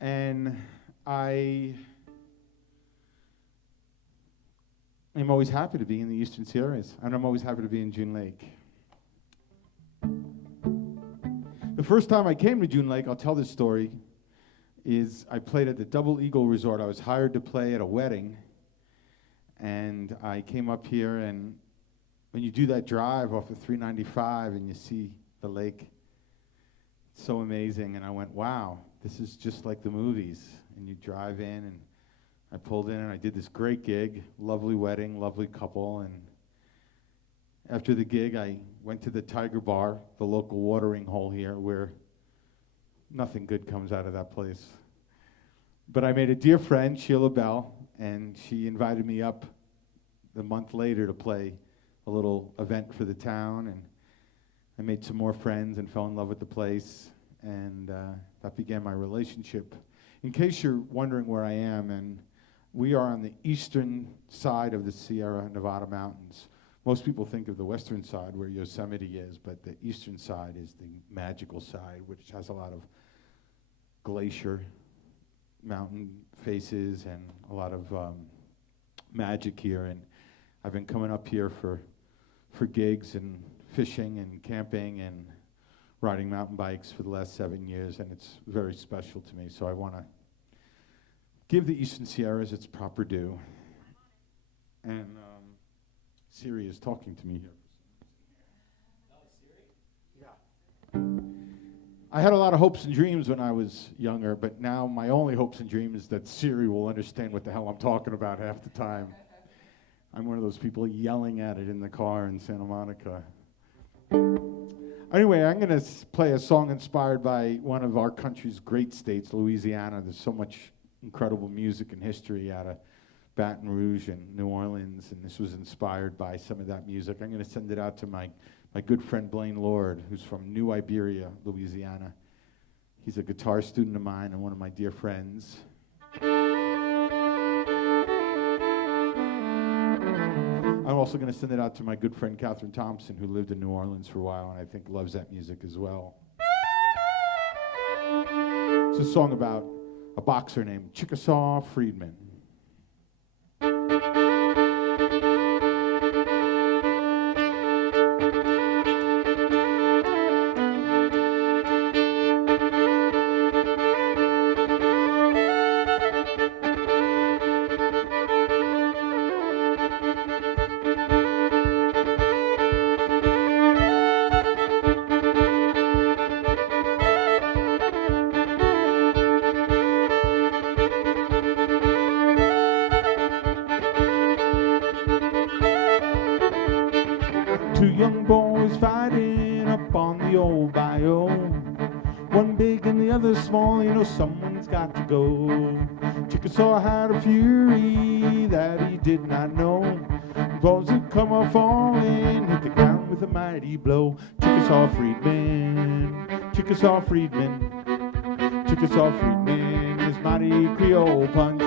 And I am always happy to be in the Eastern Sierras, and I'm always happy to be in June Lake. The first time I came to June Lake, I'll tell this story, is I played at the Double Eagle Resort. I was hired to play at a wedding, and I came up here, and when you do that drive off of 395 and you see the lake, it's so amazing. And I went, wow, this is just like the movies. And you drive in, and I pulled in, and I did this great gig, lovely wedding, lovely couple. And after the gig, I went to the Tiger Bar, the local watering hole here, where nothing good comes out of that place. But I made a dear friend, Sheila Bell, and she invited me up a month later to play a little event for the town, and I made some more friends and fell in love with the place, and that began my relationship. In case you're wondering where I am, and we are on the eastern side of the Sierra Nevada mountains. Most people think of the western side where Yosemite is, but the eastern side is the magical side, which has a lot of glacier mountain faces and a lot of magic here. And I've been coming up here for gigs and fishing and camping and riding mountain bikes for the last 7 years, and it's very special to me. So I want to give the Eastern Sierras its proper due. And Siri is talking to me here. Yeah. I had a lot of hopes and dreams when I was younger, but now my only hopes and dreams is that Siri will understand what the hell I'm talking about half the time. I'm one of those people yelling at it in the car in Santa Monica. Anyway, I'm going to play a song inspired by one of our country's great states, Louisiana. There's so much incredible music and history out of Baton Rouge and New Orleans, and this was inspired by some of that music. I'm going to send it out to my good friend Blaine Lord, who's from New Iberia, Louisiana. He's a guitar student of mine and one of my dear friends. I'm also going to send it out to my good friend Catherine Thompson, who lived in New Orleans for a while and I think loves that music as well. It's a song about a boxer named Chickasaw Friedman. Two young boys fighting up on the old bayou. One big and the other small, you know someone's got to go. Chickasaw had a fury that he did not know. Balls would come a falling, hit the ground with a mighty blow. Chickasaw Friedman, Chickasaw Friedman, Chickasaw Friedman, his mighty Creole punch.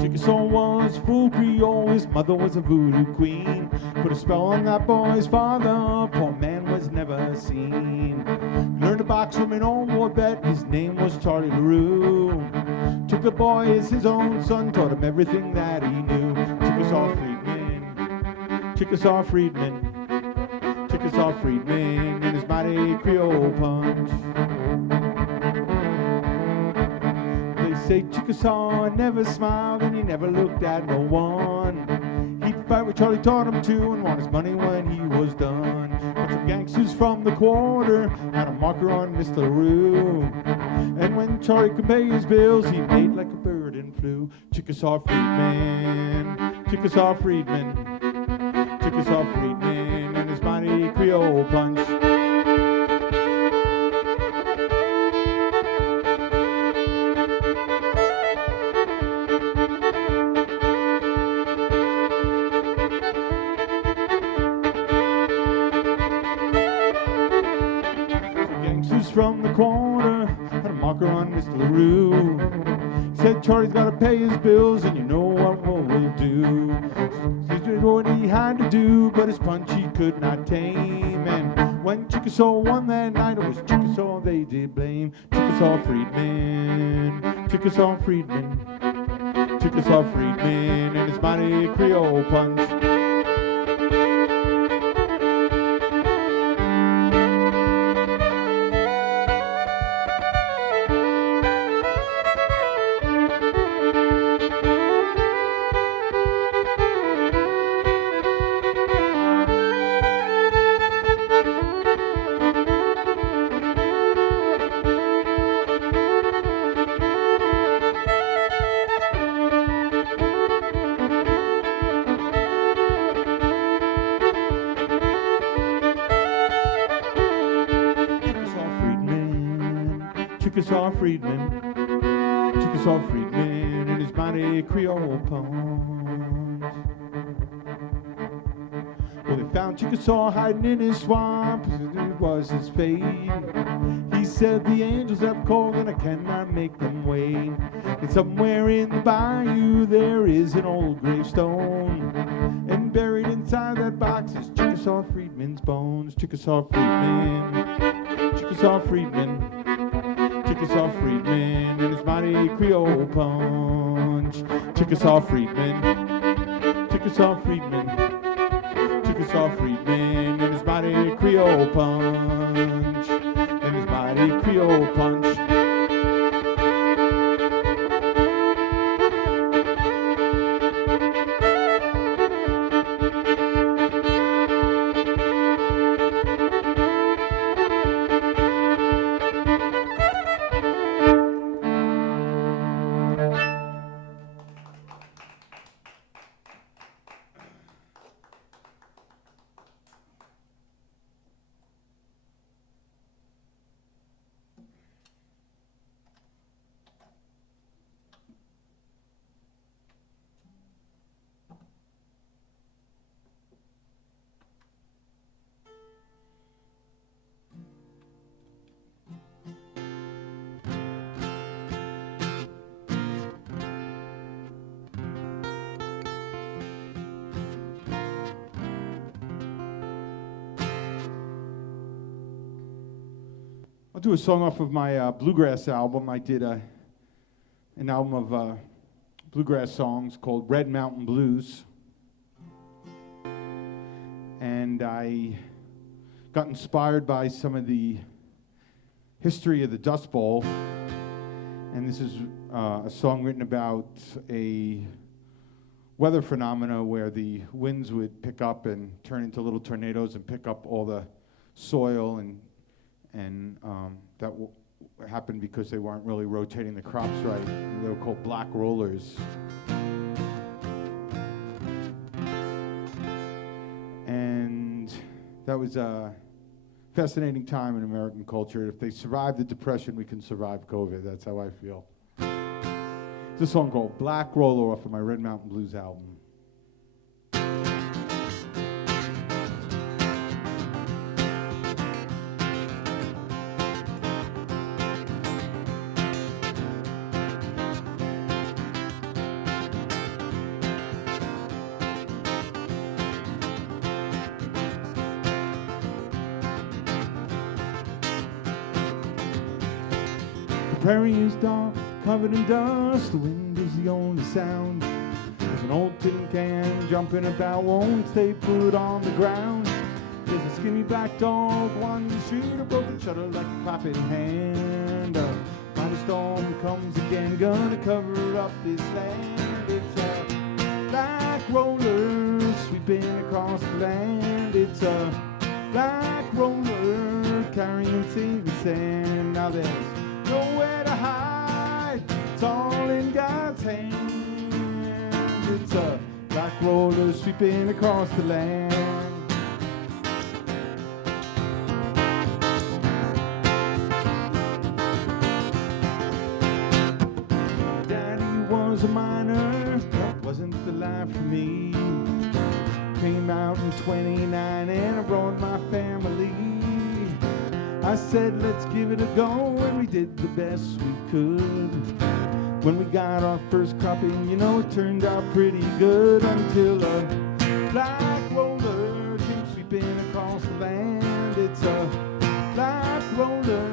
Chickasaw was full Creole, his mother was a voodoo queen. Put a spell on that boy's father, poor man was never seen. Learned to box from an old war bet, his name was Charlie LaRue. Took the boy as his own son, taught him everything that he knew. Chickasaw Friedman, Chickasaw Friedman, Chickasaw Friedman, and his mighty Creole punch. Say Chickasaw never smiled and he never looked at no one. He'd fight with Charlie, taught him to, and want his money when he was done. But some gangsters from the quarter had a marker on Mr. LaRue. And when Charlie could pay his bills, he made like a bird and flew. Chickasaw Friedman, Chickasaw Friedman, Chickasaw Friedman, and his mighty Creole punch. Charlie's gotta pay his bills, and you know what we'll do. He's been what he had to do, but his punch he could not tame. And when Chickasaw won that night, it was Chickasaw they did blame. Chickasaw Freedman, Chickasaw Freedman, Chickasaw Freedman, and his mighty Creole punch. Chickasaw Freedman, Chickasaw Freedman, and his mighty Creole punch. Well, they found Chickasaw hiding in his swamp, it was his fate. He said, the angels have called and I cannot make them wait. And somewhere in the bayou there is an old gravestone, and buried inside that box is Chickasaw Freedman's bones. Chickasaw Freedman, Chickasaw Freedman, Chickasaw Freedman, and his mighty Creole punch. Chickasaw Freedman, Chickasaw Freedman, Chickasaw Freedman, and his mighty Creole punch, and his mighty Creole punch. I'll do a song off of my bluegrass album. I did an album of bluegrass songs called Red Mountain Blues. And I got inspired by some of the history of the Dust Bowl. And this is a song written about a weather phenomena where the winds would pick up and turn into little tornadoes and pick up all the soil, and that happened because they weren't really rotating the crops right. They were called black rollers. And that was a fascinating time in American culture. If they survived the Depression, we can survive COVID. That's how I feel. This song called Black Roller off of my Red Mountain Blues album. The prairie is dark, covered in dust. The wind is the only sound. There's an old tin can jumping about, won't stay put on the ground. There's a skinny black dog wandering the street, a broken shutter like a clapping hand. A mighty storm comes again, gonna cover up this land. It's a black roller sweeping across the land. It's a black roller carrying sinking sand. Now there's nowhere to hide, it's all in God's hand. It's a black roller sweeping across the land. Daddy was a miner, that wasn't the life for me. Came out in 29 and I brought my family. I said, let's give it a go, and we did the best we could. When we got our first cropping, you know, it turned out pretty good until a black roller came sweeping across the land. It's a black roller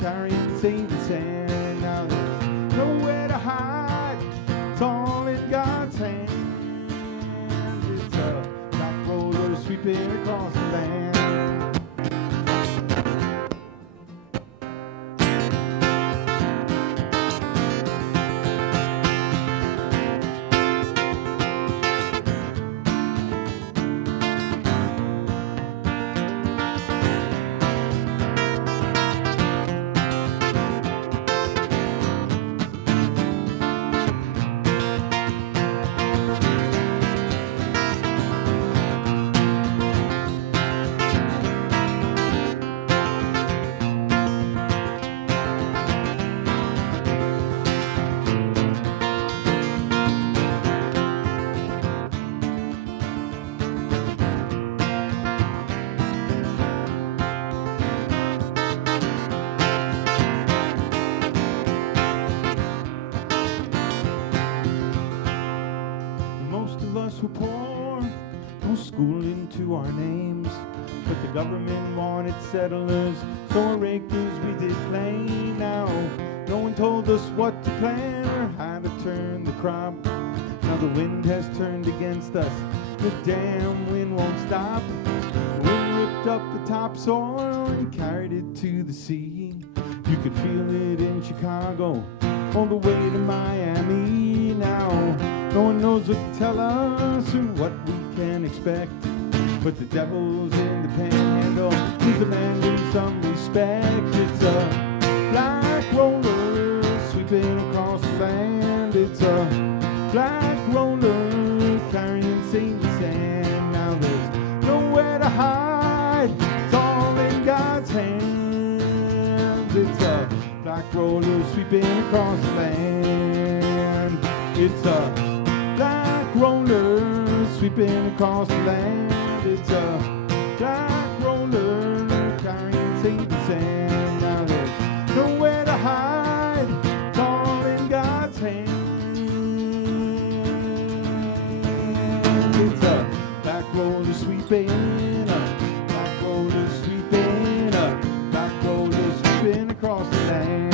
carrying saving sand. Now there's nowhere to hide, it's all in God's hands. It's a black roller sweeping across the land. Were poor, no schooling to our names, but the government wanted settlers, so our acres we did claim. Now no one told us what to plant or how to turn the crop. Now the wind has turned against us, the damn wind won't stop. The wind ripped up the topsoil and carried it to the sea. You could feel it in Chicago, all the way to Miami. Now no one knows what to tell us or what we can expect, but the devil's in the panhandle, he's demanding some respect. It's a black roller sweeping across the land. It's a black roller carrying saving sand. Now there's nowhere to hide, it's all in God's hands. It's a black roller sweeping across the land. It's a black roller sweeping across the land. It's a black roller carrying saving sand. Now there's nowhere to hide, it's all in God's hands. It's a black roller sweeping, a black roller sweeping, a black roller sweeping across the land.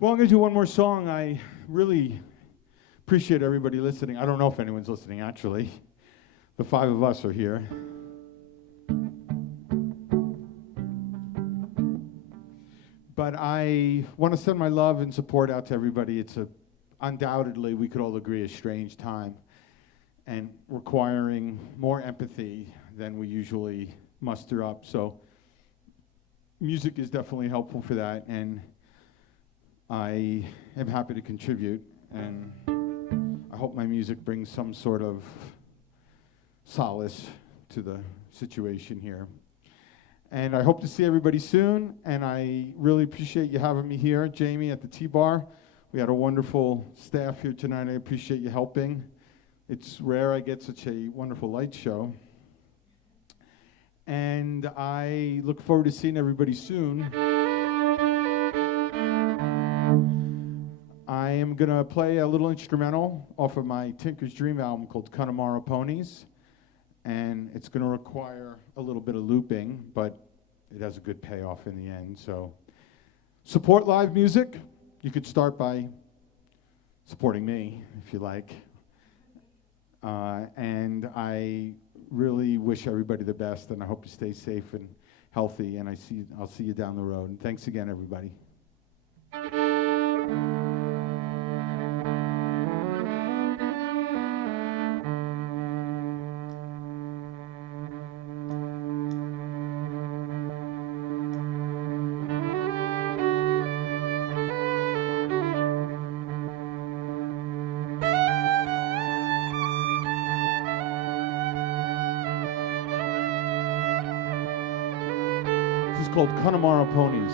Well, I'm going to do one more song. I really appreciate everybody listening. I don't know if anyone's listening, actually. The five of us are here. But I want to send my love and support out to everybody. It's undoubtedly, we could all agree, a strange time and requiring more empathy than we usually muster up. So music is definitely helpful for that, and I am happy to contribute, and I hope my music brings some sort of solace to the situation here. And I hope to see everybody soon, and I really appreciate you having me here, Jamie, at the T-Bar. We had a wonderful staff here tonight. I appreciate you helping. It's rare I get such a wonderful light show. And I look forward to seeing everybody soon. I am going to play a little instrumental off of my Tinker's Dream album called Connemara Ponies. And it's going to require a little bit of looping, but it has a good payoff in the end. So support live music. You could start by supporting me, if you like. And I really wish everybody the best, and I hope you stay safe and healthy, and I'll see you down the road. And thanks again, everybody. This is called Connemara Ponies.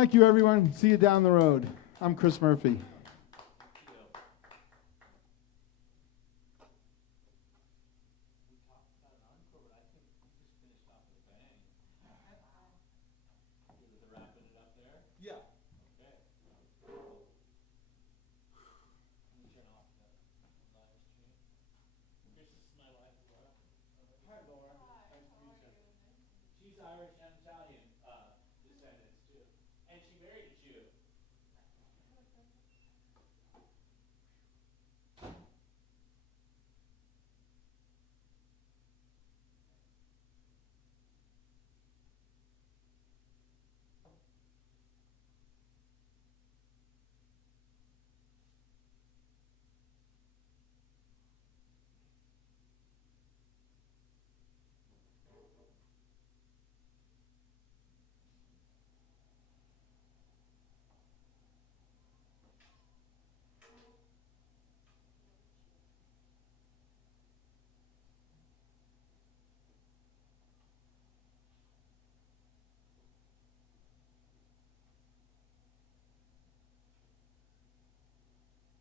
Thank you, everyone. See you down the road. I'm Chris Murphy. She's Irish and